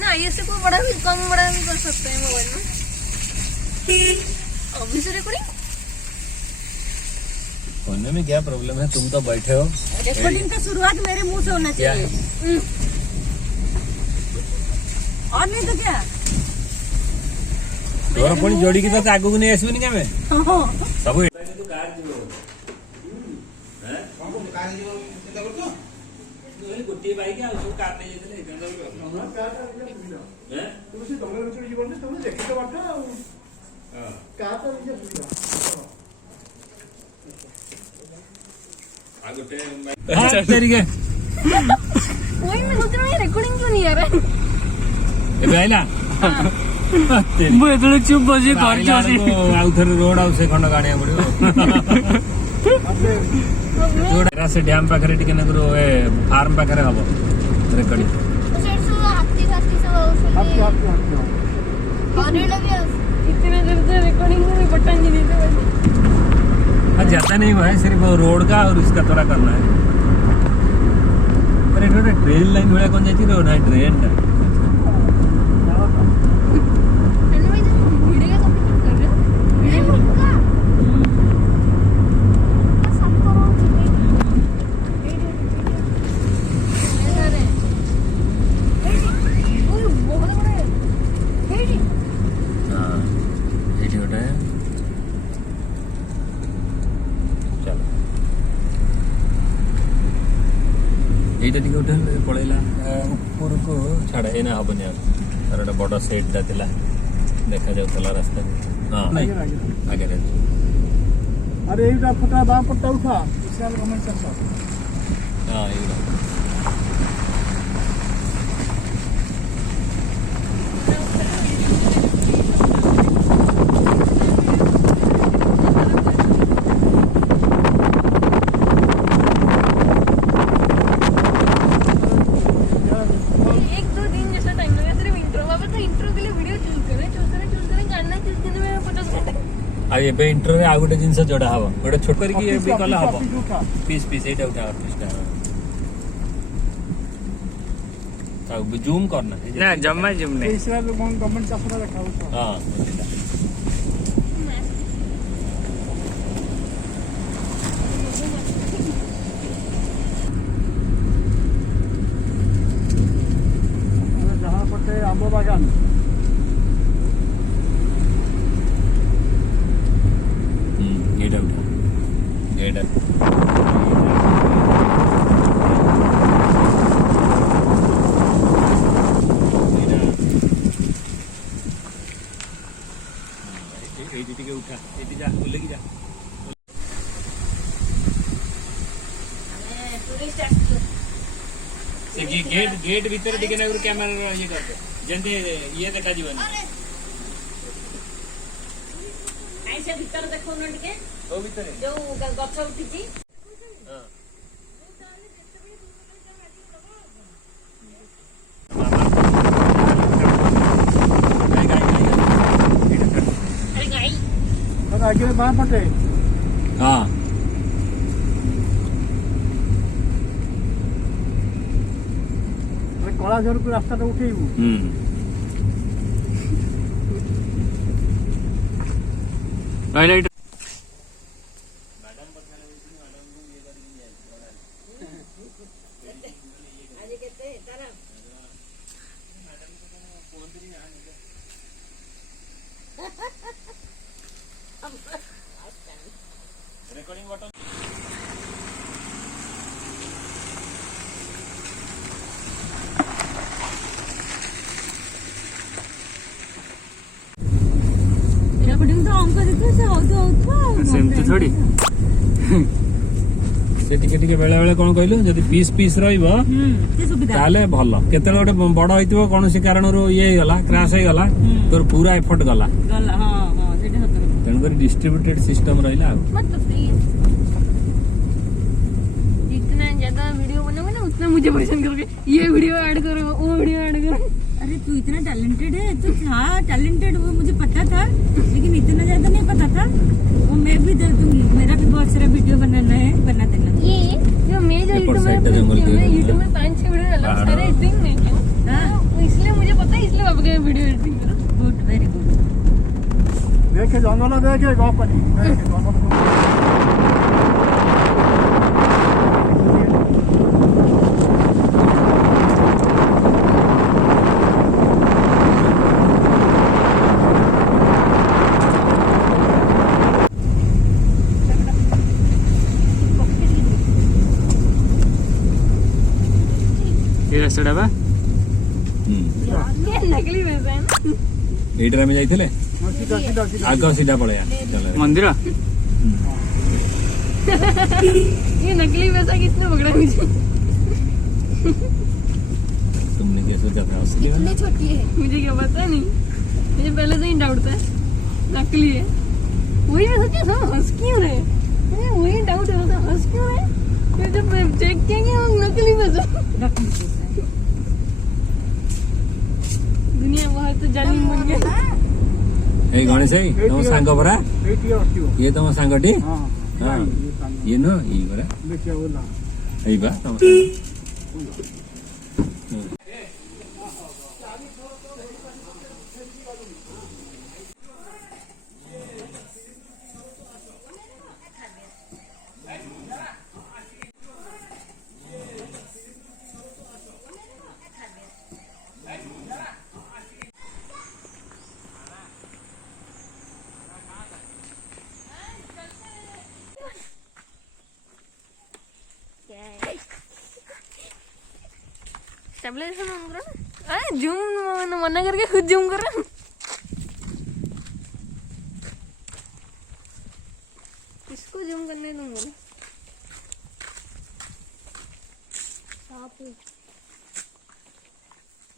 ना आईएस को बड़ा भी कम बड़ा भी कर सकते हैं मोबाइल में। अभी से रिकॉर्डिंग होने में क्या प्रॉब्लम है? तुम तो बैठे हो। रिकॉर्डिंग का शुरुआत मेरे मुंह से होना चाहिए। और नहीं तो क्या तोर पुणी जोड़ी की तो आगु नहीं आसबनी क्या मैं सब तू कार जीवो हैं हम कार जीवो केता करतो तू गोटी बाइक आ सब कार नहीं जेतले गंदा भी हम कार हैं तू से तमरे बिचड़ी जीवन ने तुमने देखि तो बाटा हां कार तो ये सुविधा आ गोटे अच्छा तरीके वही मैं सोच रहा हूं रिकॉर्डिंग क्यों नहीं आ रहा है ए भाईला ମୁଁ ଏତେବେଳେ ଚୁପ୍ ବସି କରିଛି ଆଉ ଥରେ ରୋଡ ଆଉ ସେ ଖଣ୍ଡ ଗାଣିଆ ପଡିବ ସେ ଡ୍ୟାମ ପାଖରେ ଟିକେ ନାଗୁରୁ ଏ ଫାର୍ମ ପାଖରେ ହବ ରେକର୍ଡିଂ ज्यादा नहीं हुआ है, सिर्फ रोड का और इसका थोड़ा करना है। पर एक ट्रेन लाइन भाया कौन जाती रोड है ट्रेन टा पड़ेगा ऊपर को छाड़ा एना हेनी तार गोटे बड़ सेटा था देखा जाऊला रास्ता हाँ आगे अरे फटा दाम पट्टा उठा हाँ ଏବେ ଇଣ୍ଟ୍ରୋ ରେ ଆଉ ଗୋଟେ ଜିନିଷ ଯୋଡା ହବ ଗୋଟେ ଛୋଟ କରିକି ଏବେ କଲେ ହବ ପିସ୍ ପିସ୍ ଏଇଟା ଉଠା ପିସ୍ଟା ଆଉ ଜୁମ୍ करना ना जम्मा जूम नहीं इसरा गवर्नमेंट चाफरा देखाउ हां जहां पटे आंबो बागान गेट भीतर टिके ना कैमरा ये करते जंती ये देखा जीवन ऐसे भीतर देखो न टिके ओ भीतर जो गछ उठिची हां अरे गाई आगे बाहर पटे हां कलाझर को रास्ता तो उठेबू नहीं नहीं रिकॉर्डिंग बटन सेमती थोड़ी से टिके टिके बेला बेला कोन कहलु जदी पीस पीस रहइबो ताले भलो केते गोटे बड़ होइतिबो कोनोसी कारणरो ये गला क्रैश हे गला तोर पूरा एफर्ट गला गला हां हां सेटा सत तन कर डिस्ट्रीब्यूटेड सिस्टम रहइला मतलब सही है जितना ज्यादा वीडियो बनाओगे ना उतना मुझे परेशान करोगे ये वीडियो ऐड करो वो वीडियो ऐड करो अरे तू इतना टैलेंटेड है तो हाँ टैलेंटेड वो मुझे पता था लेकिन इतना ज्यादा नहीं पता था वो मैं भी दे दूंगी मेरा भी बहुत सारा वीडियो बनाना है बना देना ये जो मैं जो यूट्यूब में 5-6 वीडियो डाला सारे एडिटिंग में क्यों हाँ इसलिए मुझे पता ये वीडियो एडिटिंग करो गुड वेरी गुड देखे जंगल देखे गपनी देखे ये रास्ता बा ये नकली वैसा है ना एटर में जाइथिले आग सीधा पड़ेया मंदिर ये नकली वैसा किसने पकड़ा मुझे तुमने क्या सोचा था असली वाला? कितनी छोटी है मुझे क्या पता नहीं मुझे पहले से ही डाउट था नकली है वही मैं सोचा था हंस क्यों रहे मुझे वही डाउट हो रहा था हंस क्यों रहे फिर जब चेक किया कि वो नकली वैसा दुनिया बहुत जालिम बन गया ए गणेश भाई तुम सांग परा एटी अस्तिओ ये तुम सांगटी हां हां ये न ई परा देखिए बोला एई बा तुम स्टेबलाइजेशन ऑन करो ना अरे जूम मना करके खुद जूम कर रहा किसको जूम करने दूं बोले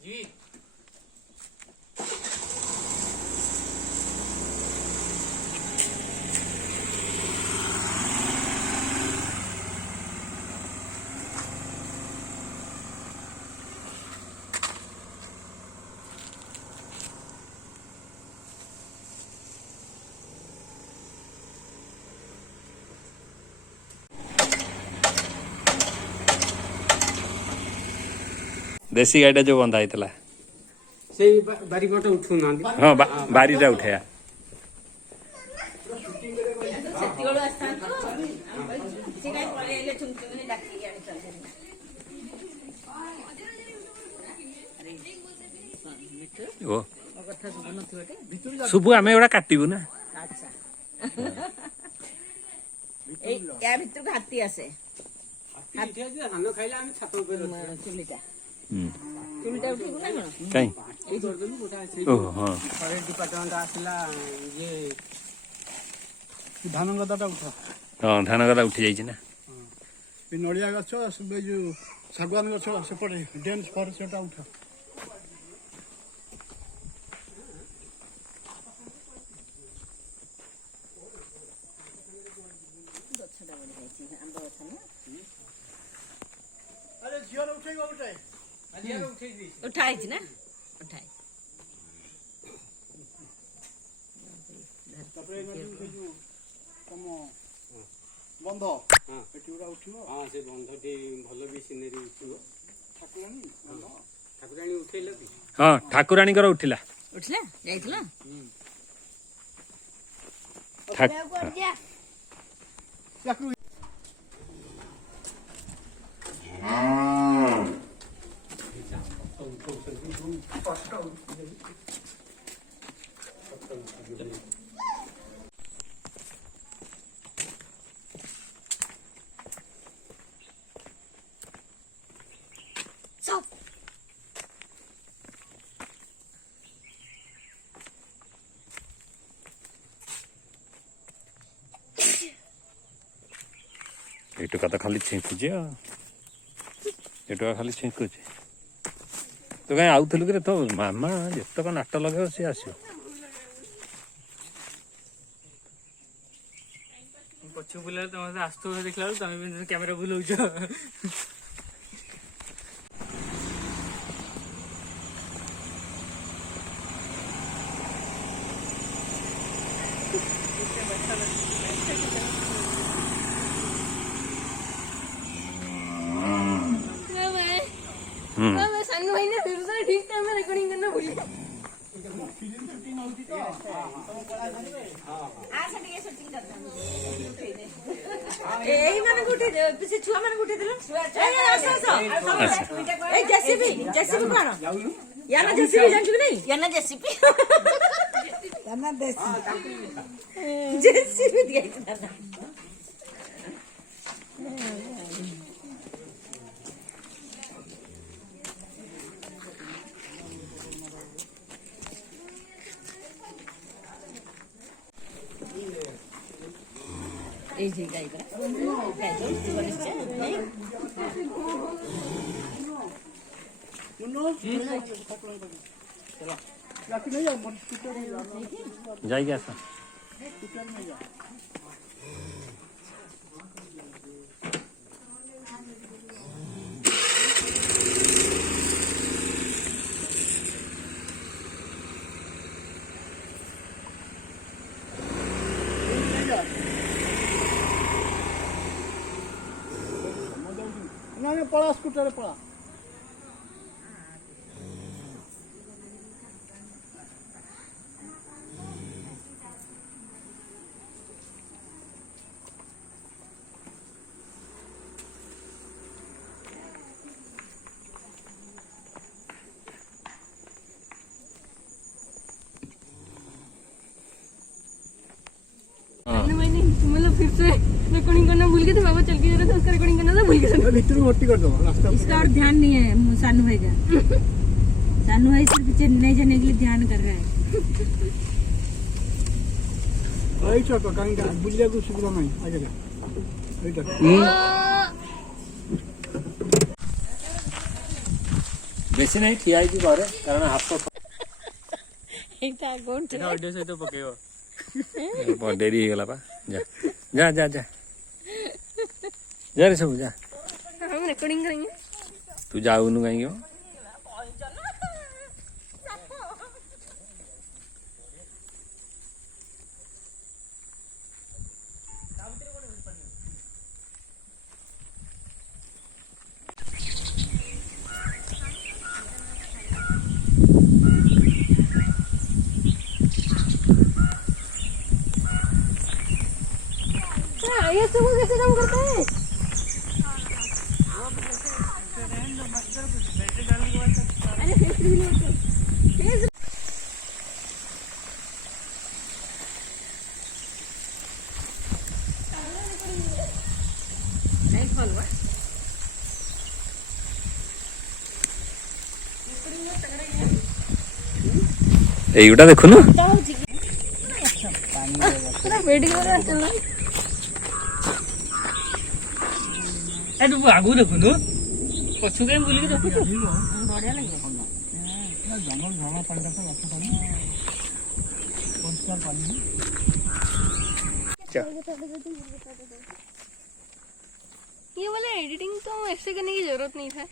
जी देसी गाड़ी जो बंधा होता से बारीपटे उठू ना हाँ बारीटा उठाया ओ सुबु आमे एवढा काटिबु ना या भितर को हाथी आसे धान खाइले आमे छात ऊपर चुलीटा चुलीटा उठेबु ना कोन काई एई करदेलु गोटा से ओ हां फरेस्ट डिपार्टमेंट आसिला ये धान गदाटा उठा हां धान गदा उठी जाई ना ए नड़िया गछ सबे जो सागवान गछ सेपटे डेंस फॉरेस्ट सेटा उठा अरे जियर उठेगा उठाए अलिया उठै दी उठाई छी ना उठाई तापरे जो तम बंध हां एटी उडा उठिबो हां से बंधटी भलो भी सिनेरी उठिबो ठाकुराणी उठैले कि हां ठाकुराणी कर उठिला उठला जाइतला याकु एटो का तो खाली छिंकुजे एटो खाली छिंकुजे तो कहीं आउथलु कि तो मामा जेतक नाट लगे सी आसो पछु बुला तुम आस्तु देखला तुम कैमरा बुलाउछ मैं सानू भाई ने फिर से ठीक टाइम में रिकॉर्डिंग करना भूल गया फिल्म शूटिंग होती तो आसे ଟିକେ ଶୁଟିଂ କରିଥାନ୍ତି ଏଇ ମାନେ ଗୁଟେ ସେ ଛୁଆ ମାନେ ଗୁଟେ ଦେଲ ଏଇ ଆସ ଏଇ ଜେସିବି କଣ याना जेसीबी जानछु कि नहीं याना जेसीबी जेसीबी दिया था এই যে গাই করা গাই তো বলিছে नहीं जाएगी ऐसा ना पड़ा स्कूटर पड़ा मतलब फिर से रिकॉर्डिंग करना भूल गए थे बाबा चल के जा रहे थे उसका रिकॉर्डिंग करना था भूल गए थे भीतर भर्ती कर दो रास्ता इसका और ध्यान नहीं है सानू भाई का सानू भाई सिर्फ पीछे नहीं जाने के लिए ध्यान कर रहा है आई छोटो कहीं का बुलिया को सुविधा नहीं आगे जा एटा बेसी नहीं ठिया ही घरे कारण हाथ एटा कोन एटा ऑडियो से तो पकेयो बहुत देरी हो गला पा जा जा जा जा जा रे सब जा हम रिकॉर्डिंग करेंगे तू जाऊ नु कहीं हो ये सब कैसे काम करता है अरे फेस भी नहीं होता फेस नहीं खोलवा एगुटा देखुनु पूरा वेट कर रहा चल ए तू आगु देखुनु पछु के बुली के देखु बढ़िया लगे जंगल झगड़ा पड़ता था रास्ता पानी परिष्कार पानी ये वाला एडिटिंग तो ऐसे करने की जरूरत नहीं था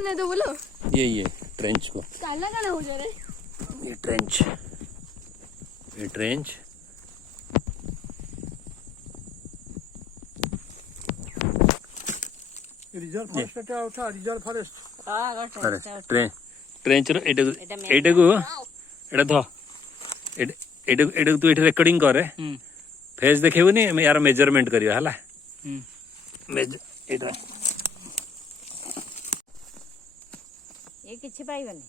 नहीं तो बोलो ये ट्रेंच को काला काला हो जा रहा है ये ट्रेंच रिजर्व फॉरेस्ट उठा रिजर्व फॉरेस्ट अरे ट्रेंच रो एटा को एटा ध एटा तू एटा रिकॉर्डिंग करे फेस देखेबुनी यार मेजरमेंट करियो हला एटा ये किछि पाइबनी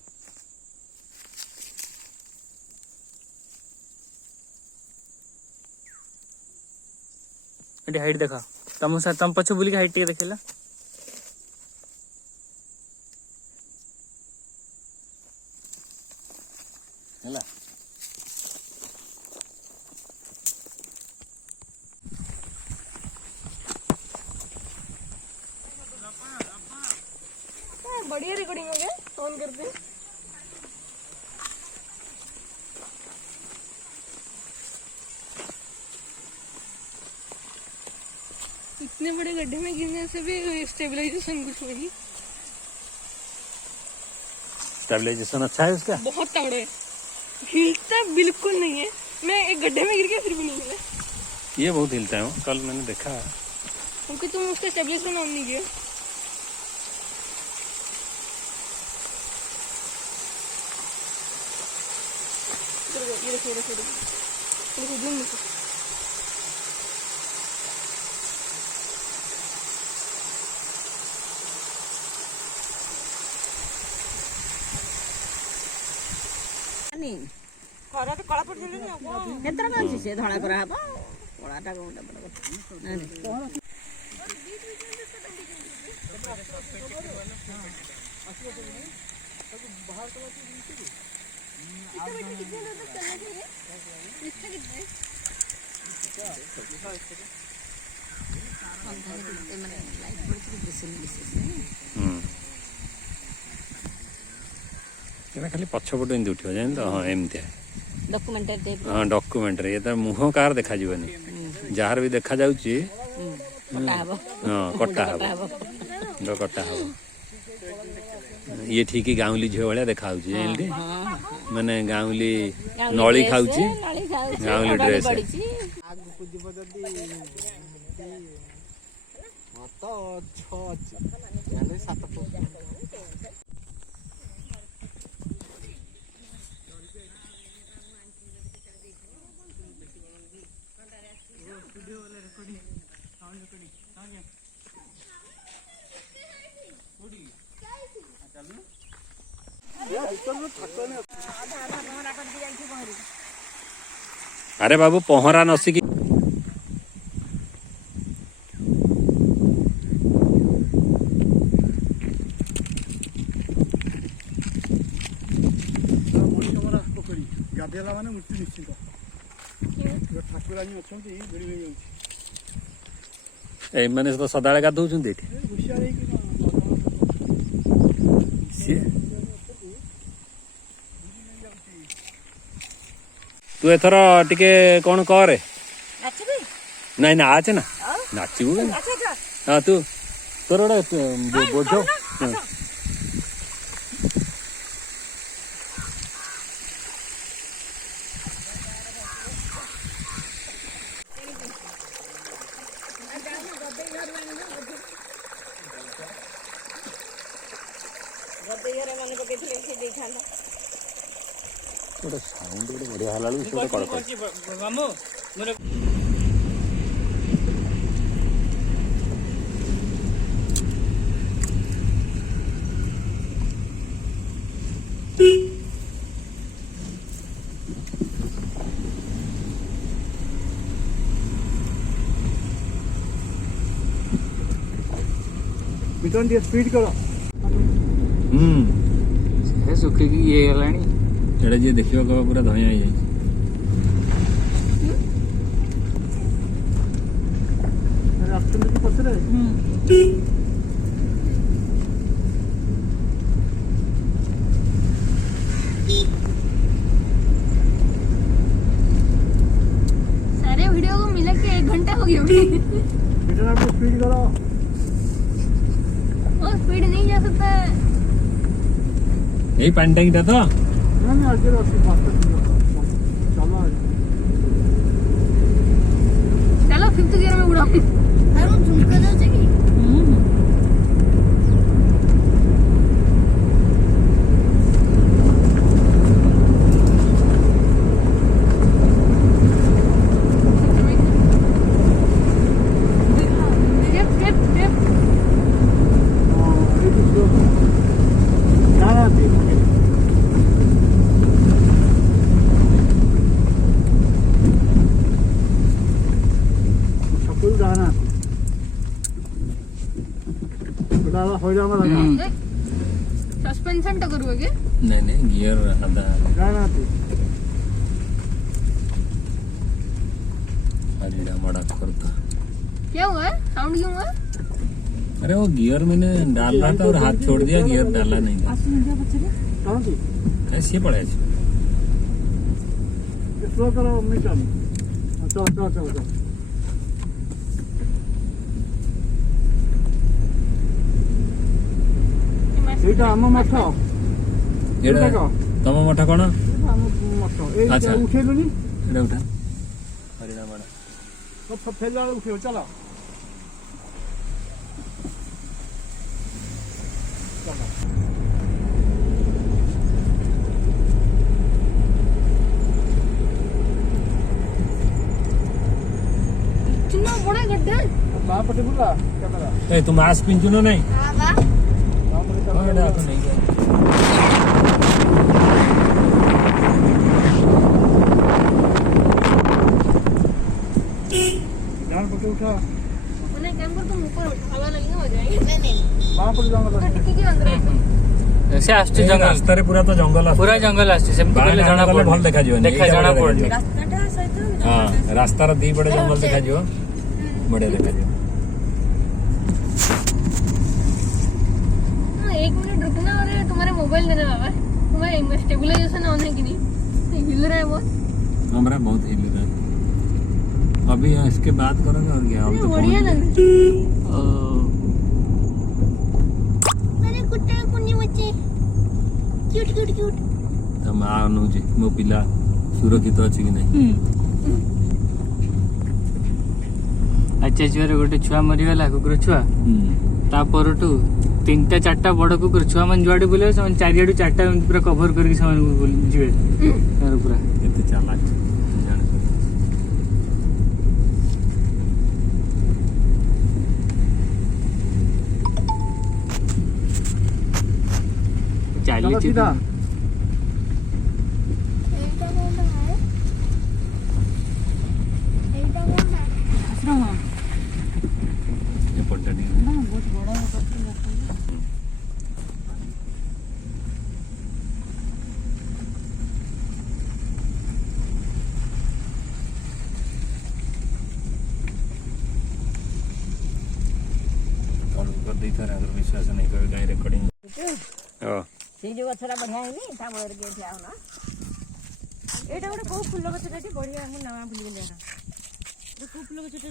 एटी हाइट देखा तम पछु बुली के हाइट टिके देखेला हला बढ़िया रिकॉर्डिंग हो गया ऑन करते हैं इतने बड़े गड्ढे में गिरने से भी स्टेबलाइजेशन कुछ नहीं स्टेबलाइजेशन अच्छा है उसका बहुत तगड़ा है हिलता बिल्कुल नहीं है मैं एक गड्ढे में गिर गया फिर भी नहीं हिला ये बहुत हिलता है कल मैंने देखा क्योंकि तुम उसका स्टेबलाइजेशन ऑन नहीं किया ये देखो देखो देखो जूम देखो। ଖରା ତ କଳା ପଡିଥିଲେ ନା କେତେଟା ବାଜି ସେ ଧଳା କରା ହବ କଳାଟା କୋଉଟା ବଡ खाली पछपट एमती उठो जान तो हाँ एमती डॉक्यूमेंटरी हाँ डॉक्यूमेंटरी ये मुह कार देखा जीवनी जार भी देखा जाउची हाँ कटा हबो कटा हबो ये ठीक गाँवली झील भाया देखा जानली माने गाँवली नली खाऊची गाँवली ड्रेस अरे बाबू पहरा नसिकी गाधेला माने मृत्यु निश्चित ठाकुराणी अच्छा मैंने तो सदा गाधौ तू एथर टिके कौन करे नहीं नाच ना नाचबू हाँ तू तोर गोटे बोझ साउंड बढ़िया हला मिटन दी स्पीड करो से सुखिकी ये गलानी एडे जे देखियो को पूरा धनिया हो जाई रास्ते में पसरे सारे वीडियो को मिला के 1 घंटा हो गया मिटन आप स्पीड करो और स्पीड नहीं जा सकता है यही पानी टैंक था तो ना ना आगे रास्ते फास्ट चलो चलो 5th गियर में उड़ाओ अरे वो झुमका दो चाहिए सस्पेंशन टा करू के नहीं नहीं गियर आधा गाना थी हरीड़ा मड़ा करता क्या हुआ साउंड क्यों हुआ अरे वो गियर मैंने डाला था और हाथ छोड़ दिया गियर डाला नहीं था कौन सी कैसे पड़ा स्लो करो मिटन चलो चलो चलो चलो এইটা আমার মঠ এটা তম মঠ কোন আমার মঠ এই আচ্ছা উঠেলুনি এটা উঠা হরিনা মাড়া সব ফেলা উঠেও চলো पटे बुला कैमरा ए तू मास्क पिंचु ना नहीं हां बा एटा तो नहीं जान पटे उठा मैंने काम कर तुम ऊपर हवा लगेगा हो जाएगी नहीं वहां पर जंगल है टिकी के अंदर से आसछि जंगल रास्ता रे पूरा तो जंगल आस पूरा जंगल आसछि सेमति कहले जाना पड़ भल देखा जियो देखा जाना पड़नी रास्ताटा सहित हां रास्ता रो दी बड़े जंगल देखा जियो बड़े देखा जियो हाँ, 1 मिनट रुकना और तुम्हारा मोबाइल देना बाबा तुम्हारा स्टेबलाइजेशन ऑन है कि नहीं हिल रहा है बहुत हमारा बहुत हिल रहा है अभी इसके बात करेंगे और क्या हम तो बढ़िया ना मेरे कुत्ते कुन्नी बच्चे क्यूट क्यूट क्यूट हम आनुजी मो पिला सुरक्षित अछि कि नहीं अच्छा छुआरे गोटे छुआ मरीगला कुकुर छुआ ता परटू 3टा 4टा बड़ कुकुर छुआ मन जुआडे बुले से चारियाडू 4टा पूरा कवर करके से जीवे पूरा एते चालाक जाने चाली चलो सीधा एटा कोनटा है एटा कोनटा ये पट्टा नहीं ना बहुत बड़ा है पत्थर लगता है कर दी था अगर विश्वास नहीं करे गाय रिकॉर्डिंग हां से जो गछरा बढ़िया है नी ता मोर के जाओ ना एटा गोटे को फूल गछरा टी बढ़िया हम नाम भूल गेले ना को फूल गछरा टी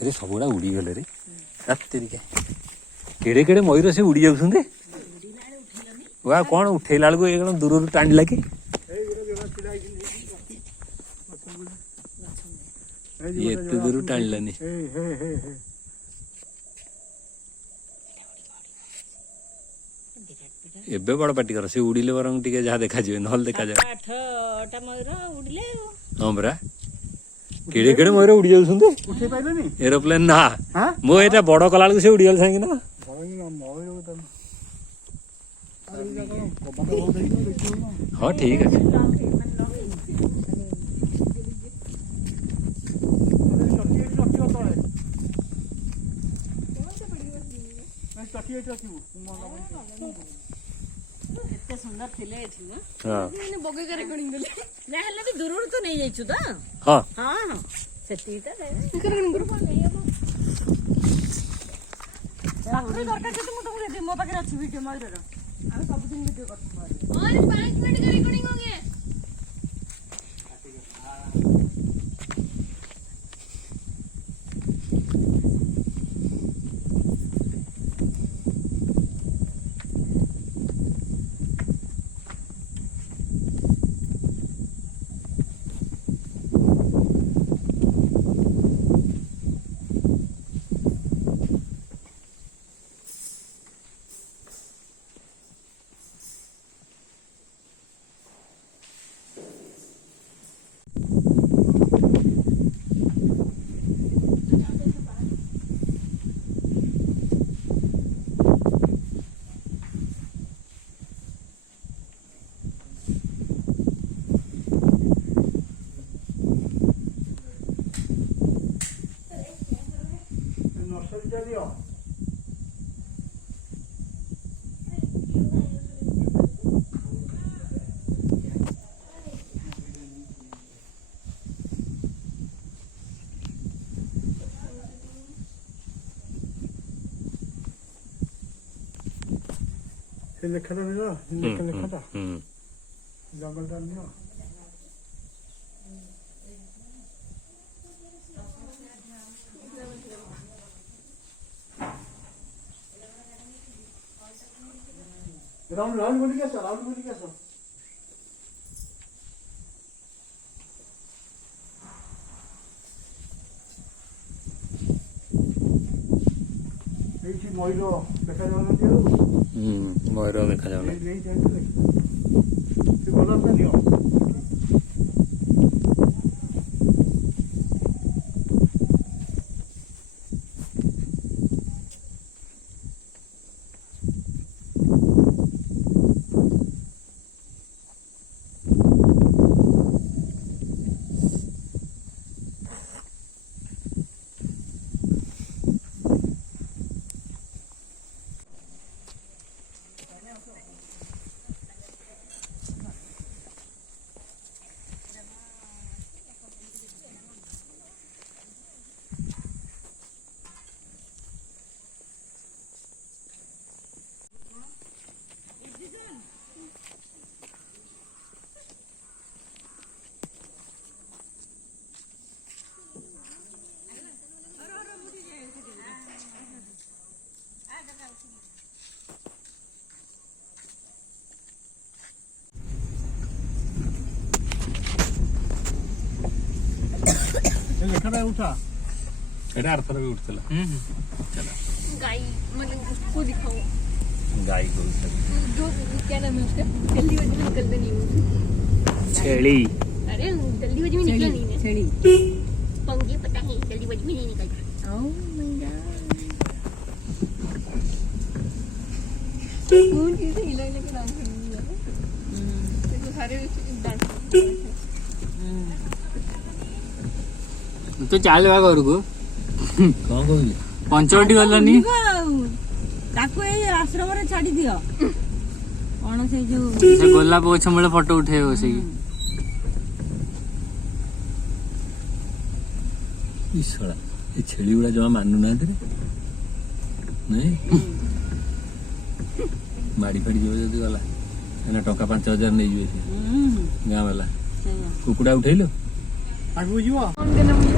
अरे सबुड़ा उड़ी गले रे रात्रि केड़े केड़े मयूर से उड़ी जाउछंदे वा कोन उठेला बेलको एकदम दूर टाणी लागे ये एते दूर टाणलानी एबे बड़ पार्टी कर से उड़ीले बरंग टिके जहा देखा जिवे नहल देखा जाय 8टा मयूर उड़ले हां बरा केड़े केड़े मयूर उड़ी जाउछंदे उठे पाइलनी एरोप्लेन ना हां मो एटा बड़ कला से उड़ी गेल सांगी ना हाँ ठीक है एते सुंदर थिले एठी ना हाँ मैंने बगे का रिकॉर्डिंग देले ना हले भी दूर तो नहीं जाइछु त हाँ हां ସେତିକି ତ और 5 मिनट का रिकॉर्डिंग हो गया। ଲେଖାଟା ନିଅ ଲେଖାଟା ଜଙ୍ଗଲଟା ନିଅ ରାଉଣ୍ଡ ବୁଲିକି ଆସ ରାଉଣ୍ଡ ବୁଲିକି ଆସ ଏଇଠି ମୟୂର ଦେଖାଯାଉନାହାନ୍ତି ଆଉ ମୟୂର ଦେଖାଯାଉନି। ଗଲାଟା ନିଅ ଲେଖାଟା ଉଠା ଏଟା ଆରଥର ବି ଉଠୁଥିଲା। गाय मतलब उसको दिखाओ। ଗାଈ କହୁଥିଲେ जो क्या नाम है उसका जल्दी बजी में निकलते नहीं वो। छेली अरे जल्दी बजी में निकला नहीं है छेड़ी पंगे पता है जल्दी बजी में नहीं निकलता। ओह माय गॉड कौन चीज़ हिला हिला के नाम कर दिया देखो सारे डांस तो ଚାଲ ବା ଘରକୁ କଣ କହୁଛି ପଞ୍ଚବଟି ଗଲନି ତାକୁ ଏଇ ଆଶ୍ରମରେ ଛାଡି ଦିଅ କଣ ସେଇ ଯୋଉ ସେ ଗୋଲାପ ଗଛ ମୂଳେ ଫଟୋ ଉଠେଇବ ବସିକି ଶଳା ଏ ଛେଳି ଗୁଡା ଜମା ମାନୁନାହାନ୍ତି ରେ ନାଇଁ ମାଡି ଫାଡି ଯିବ ଯଦି ଗଲା ଏନା ଟଙ୍କା 5,000 ନେଇଯିବେ ସେ ଗାଁ ବାଲା କୁକୁଡ଼ା ଉଠେଇଲୁ ଆଗକୁ ଯିବ कौन देना मुझे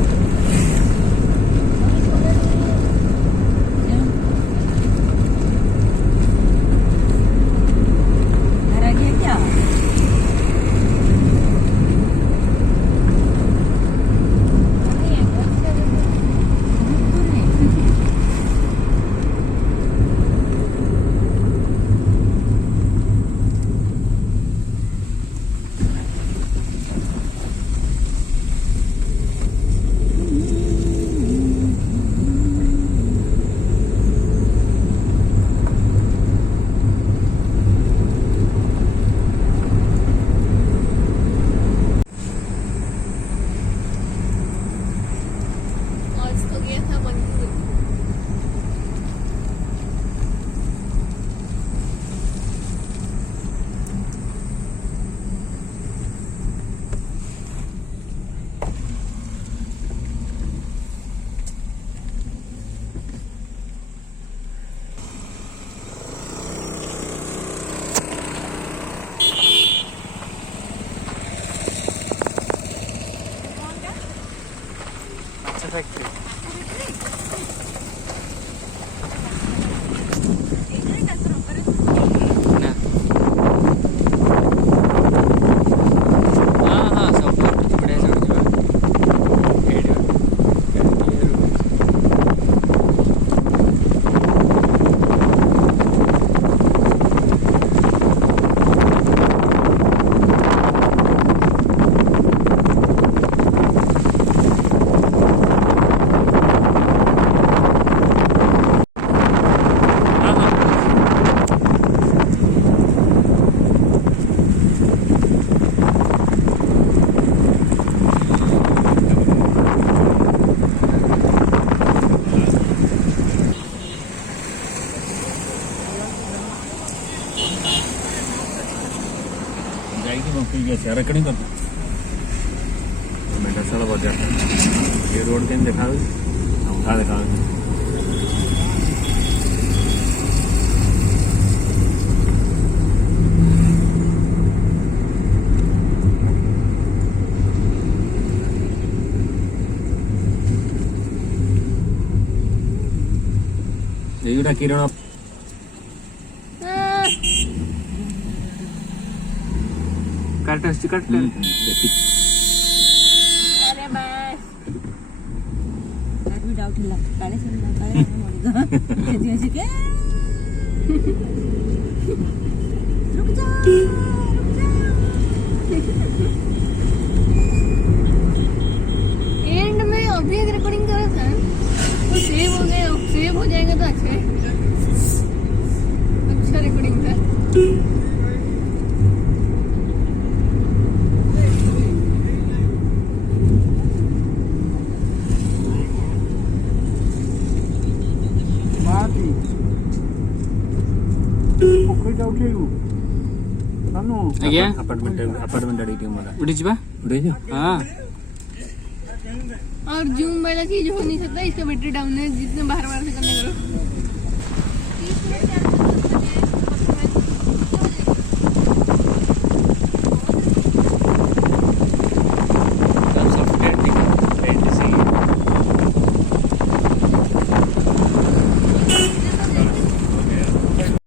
घर आ गया क्या ଅଛି ରେକର୍ଡିଂ କରିଦେ ମେଣ୍ଢାଶାଳ ବଜାର ଏ ରୋଡ କେମିତି ଦେଖାଯାଉଛି ଅଧା ଦେଖାଯାଉଛି ଏଇଗୁଡ଼ା କିରଣ କାଟ ଆସୁଛି କାଟ ଦେଖି अरे बस आज भी डाउट हिला काले से काले मरिगा जी जी के रुक जा एंड में अभी एक रिकॉर्डिंग करा था तो सेव हो गया सेव हो जाएगा तो अच्छा रिकॉर्डिंग था ପୋଖରୀଟା ଉଠେଇବୁ ସାନୁ ଆଜ୍ଞା अपार्टमेंट आड़ी टीम वाला उड़ी ଯିବା उड़े जो हाँ और जूम वाला चीज हो नहीं सकता इसका बैटरी डाउन है जितने बाहर बाहर से करने करो 30 मिनट